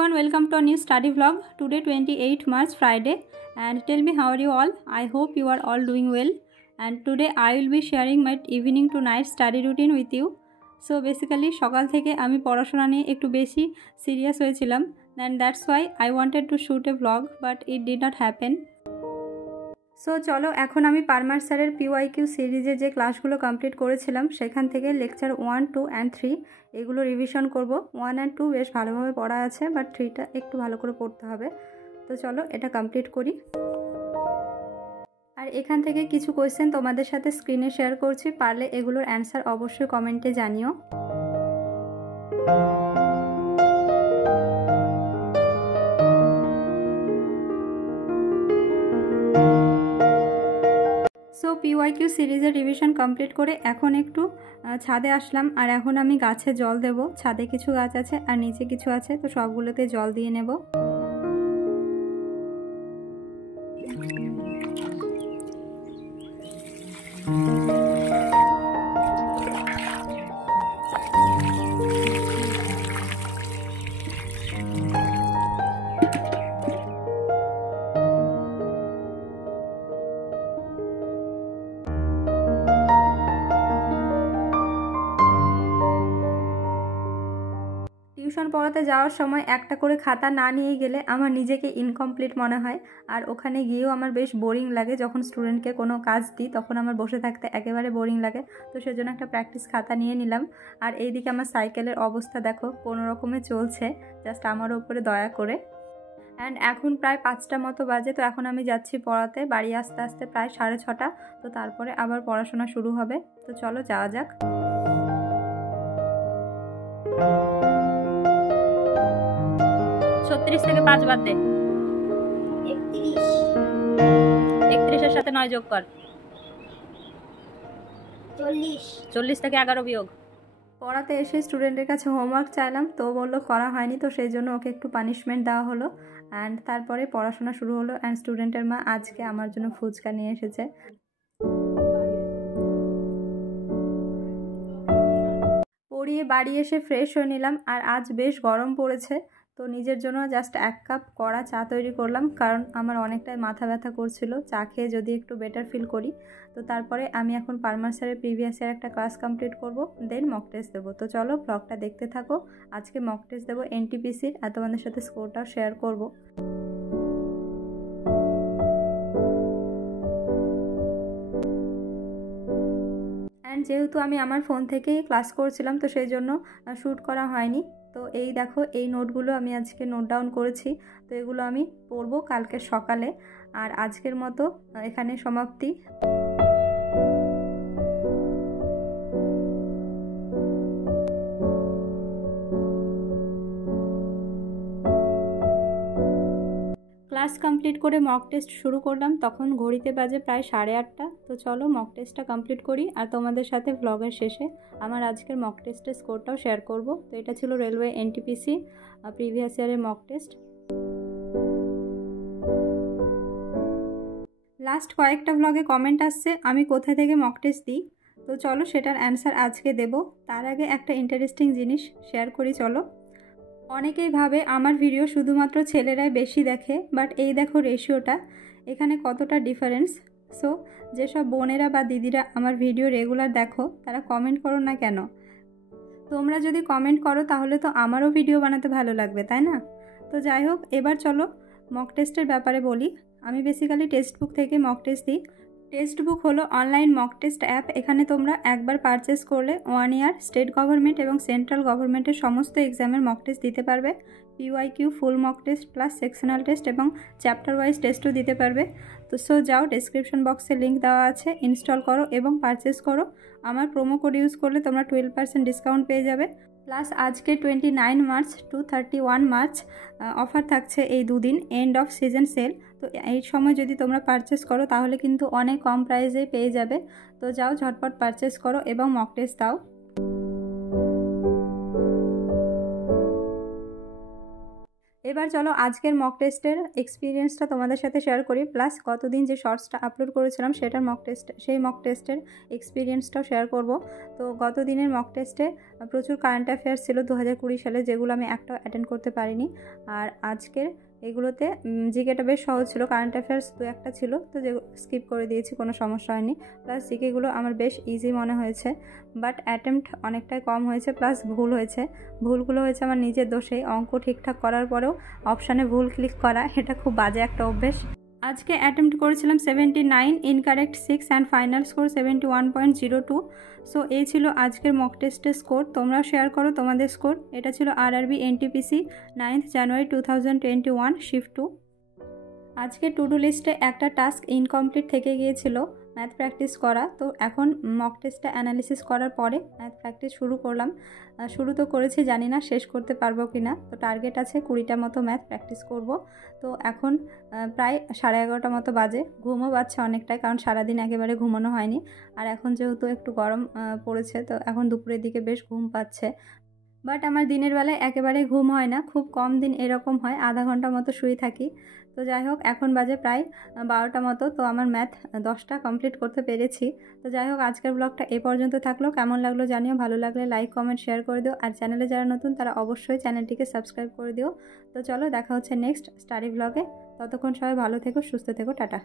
everyone, welcome to a new study vlog. Today 28 March Friday, and tell me how are you all. I hope you are all doing well, and today I will be sharing my evening to night study routine with you. So basically সকাল থেকে আমি পড়াশোনা নিয়ে একটু বেশি serious হয়েছিলাম, and that's why I wanted to shoot a vlog but it did not happen. So চলো এখন আমি পারমার স্যারের পিওয়াইকিউ সিরিজের যে ক্লাসগুলো কমপ্লিট করেছিলাম সেখান থেকে লেকচার 1, 2 and 3 এগুলো রিভিশন করব। 1 and 2 বেশ ভালোভাবে পড়া আছে, বাট 3টা একটু ভালো করে পড়তে হবে। তো চলো এটা কমপ্লিট করি। আর এখান থেকে কিছু কোয়েশ্চেন তোমাদের সাথে স্ক্রিনে শেয়ার করছি, পারলে এগুলোর অ্যান্সার অবশ্যই কমেন্টে জানিও। সো পিওয়াইকিউ সিরিজের রিভিশন কমপ্লিট করে এখন একটু ছাদে আসলাম, আর এখন আমি গাছে জল দেব। ছাদে কিছু গাছ আছে আর নিচে কিছু আছে, তো সবগুলোতে জল দিয়ে নেব। টিউশন পড়াতে যাওয়ার সময় একটা করে খাতা না নিয়ে গেলে আমার নিজেকে ইনকমপ্লিট মনে হয়, আর ওখানে গিয়েও আমার বেশ বোরিং লাগে। যখন স্টুডেন্টকে কোনো কাজ দিই তখন আমার বসে থাকতে একেবারে বোরিং লাগে, তো সেজন্য একটা প্র্যাকটিস খাতা নিয়ে নিলাম। আর এইদিকে আমার সাইকেলের অবস্থা দেখো, কোনো রকমে চলছে, জাস্ট আমার উপরে দয়া করে। অ্যান্ড এখন প্রায় 5টা মতো বাজে, তো এখন আমি যাচ্ছি পড়াতে। বাড়ি আসতে আসতে প্রায় 6:30, তো তারপরে আবার পড়াশোনা শুরু হবে। তো চলো যাওয়া যাক। 36 থেকে 5 বাদ দে, 31 সাথে 9 যোগ কর, 40 থেকে 11 বিয়োগ। পড়াতে এসে স্টুডেন্টের কাছে হোমওয়ার্ক চাইলাম, তো বললো করা হয়নি, তো সেই জন্য ওকে একটু পানিশমেন্ট দেওয়া হলো। অ্যান্ড তারপরে পড়াশোনা শুরু হলো। অ্যান্ড স্টুডেন্টের মা আজকে আমার জন্য ফুচকা নিয়ে এসেছে। পড়িয়ে বাড়ি এসে ফ্রেশ হয়ে নিলাম, আর আজ বেশ গরম পড়েছে, তো নিজের জন্য জাস্ট 1 কাপ কড়া চা তৈরি করলাম, কারণ আমার অনেকটাই মাথা ব্যথা করছিল। চা খেয়ে যদি একটু বেটার ফিল করি। তো তারপরে আমি এখন পারমার স্যারের প্রিভিয়াস ইয়ার একটা ক্লাস কমপ্লিট করব, দেন মক টেস্ট দেবো। তো চলো ব্লগটা দেখতে থাকো। আজকে মক টেস্ট দেবো এনটিপিসির, আর তোমাদের সাথে স্কোরটাও শেয়ার করব। অ্যান্ড যেহেতু আমি আমার ফোন থেকেই ক্লাস করছিলাম, তো সেই জন্য শ্যুট করা হয়নি। তো এই দেখো, এই নোটগুলো আমি আজকে নোট ডাউন করেছি, তো এগুলো আমি পড়বো কালকে সকালে। আর আজকের মতো এখানে সমাপ্তি। ক্লাস কমপ্লিট করে মক টেস্ট শুরু করলাম, তখন ঘড়িতে বাজে প্রায় 8:30। তো চলো মক টেস্টটা কমপ্লিট করি, আর তোমাদের সাথে ভ্লগের শেষে আমার আজকের মক টেস্টের স্কোরটাও শেয়ার করব। তো এটা ছিল রেলওয়ে এনটিপিসি প্রিভিয়াস ইয়ারের মক টেস্ট। লাস্ট কয়েকটা ভ্লগে কমেন্ট আসছে আমি কোথা থেকে মক টেস্ট দিই, তো চলো সেটার অ্যান্সার আজকে দেব। তার আগে একটা ইন্টারেস্টিং জিনিস শেয়ার করি চলো। অনেকেই ভাবে আমার ভিডিও শুধুমাত্র ছেলেরাই বেশি দেখে, বাট এই দেখো রেশিওটা, এখানে কতটা ডিফারেন্স। সো যেসব বোনেরা বা দিদিরা আমার ভিডিও রেগুলার দেখো, তারা কমেন্ট করো না কেন? তোমরা যদি কমেন্ট করো তাহলে তো আমারও ভিডিও বানাতে ভালো লাগবে, তাই না? তো যাই হোক, এবার চলো মক টেস্টের ব্যাপারে বলি। আমি বেসিক্যালি টেক্সট বুক থেকে মক টেস্ট দিই। টেক্সট বুক হলো অনলাইন মক টেস্ট অ্যাপ। এখানে তোমরা একবার পারচেস করলে 1 ইয়ার স্টেট গভর্নমেন্ট এবং সেন্ট্রাল গভর্নমেন্টের সমস্ত এক্সামের মক টেস্ট দিতে পারবে। PYQ full mock test plus sectional test এবং চ্যাপ্টার ওয়াইজ টেস্টও দিতে পারবে। তো সো যাও, ডেসক্রিপশন বক্সে লিঙ্ক দেওয়া আছে, ইনস্টল করো এবং পারচেস করো। আমার প্রোমো কোড ইউজ করলে তোমরা 12% ডিসকাউন্ট পেয়ে যাবে। প্লাস আজকে 29 মার্চ টু 31 মার্চ অফার থাকছে, এই দুদিন এন্ড অফ সিজন সেল। তো এই সময় যদি তোমরা পারচেস করো তাহলে কিন্তু অনেক কম প্রাইসে পেয়ে যাবে। তো যাও ঝটপট পারচেস করো এবং মক টেস্ট দাও। এবার চলো আজকের মক টেস্টের এক্সপিরিয়েন্সটা তোমাদের সাথে শেয়ার করি, প্লাস গতদিন যে শর্টসটা আপলোড করেছিলাম সেটার সেই মক টেস্টের এক্সপিরিয়েন্সটাও শেয়ার করব। তো গত দিনের মক টেস্টে প্রচুর কারেন্ট অ্যাফেয়ার্স ছিল 2020 সালে, যেগুলো আমি একটাও অ্যাটেন্ড করতে পারিনি। আর আজকের এগুলোতে জিকেটা বেশ সহজ ছিল, কারেন্ট অ্যাফেয়ার্স দু একটা ছিল, তো যে স্কিপ করে দিয়েছি, কোনো সমস্যা হয়নি। প্লাস জিকেগুলো আমার বেশ ইজি মনে হয়েছে, বাট অ্যাটেম্প্ট অনেকটাই কম হয়েছে, প্লাস ভুল হয়েছে। ভুলগুলো হয়েছে আমার নিজের দোষেই। অঙ্ক ঠিকঠাক করার পরেও অপশানে ভুল ক্লিক করা, এটা খুব বাজে একটা অভ্যেস। আজকে অ্যাটেম্প্ট করেছিলাম 79, incorrect 6 and final score 71.02। So এই ছিল আজকের মক টেস্টের স্কোর। তোমরাও শেয়ার করো তোমাদের স্কোর। এটা ছিল RRB NTPC 9th January 2021 shift 2। আজকে টু ডু লিস্টে একটা টাস্ক ইনকমপ্লিট থেকে গিয়েছিল, ম্যাথ প্র্যাকটিস করা। তো এখন মক টেস্টটা অ্যানালিসিস করার পরে ম্যাথ প্র্যাকটিস শুরু করলাম। শুরু তো করেছি, জানি না শেষ করতে পারবো কি না। তো টার্গেট আছে 20টা মতো ম্যাথ প্র্যাকটিস করব। তো এখন প্রায় 11:30 মতো বাজে। ঘুমও পাচ্ছে অনেকটাই, কারণ সারাদিন একেবারে ঘুমানো হয়নি। আর এখন যেহেতু একটু গরম পড়েছে, তো এখন দুপুরের দিকে বেশ ঘুম পাচ্ছে। বাট আমার দিনের বেলায় একেবারে ঘুম হয় না, খুব কম দিন এরকম হয়, আধা ঘন্টা মতো শুয়ে থাকি। তো যাই হোক, এখন বাজে প্রায় 12টা মতো। তো আমার ম্যাথ 10টা কমপ্লিট করতে পেরেছি। তো যাই হোক, আজকের ব্লগটা এ পর্যন্ত থাকলো। কেমন লাগলো জানিও, ভালো লাগলে লাইক কমেন্ট শেয়ার করে দিও। আর চ্যানেলে যারা নতুন তারা অবশ্যই চ্যানেলটিকে সাবস্ক্রাইব করে দিও। তো চলো, দেখা হচ্ছে নেক্সট স্টাডি ব্লগে। ততক্ষণ সবাই ভালো থেকো, সুস্থ থেকো, টাটা।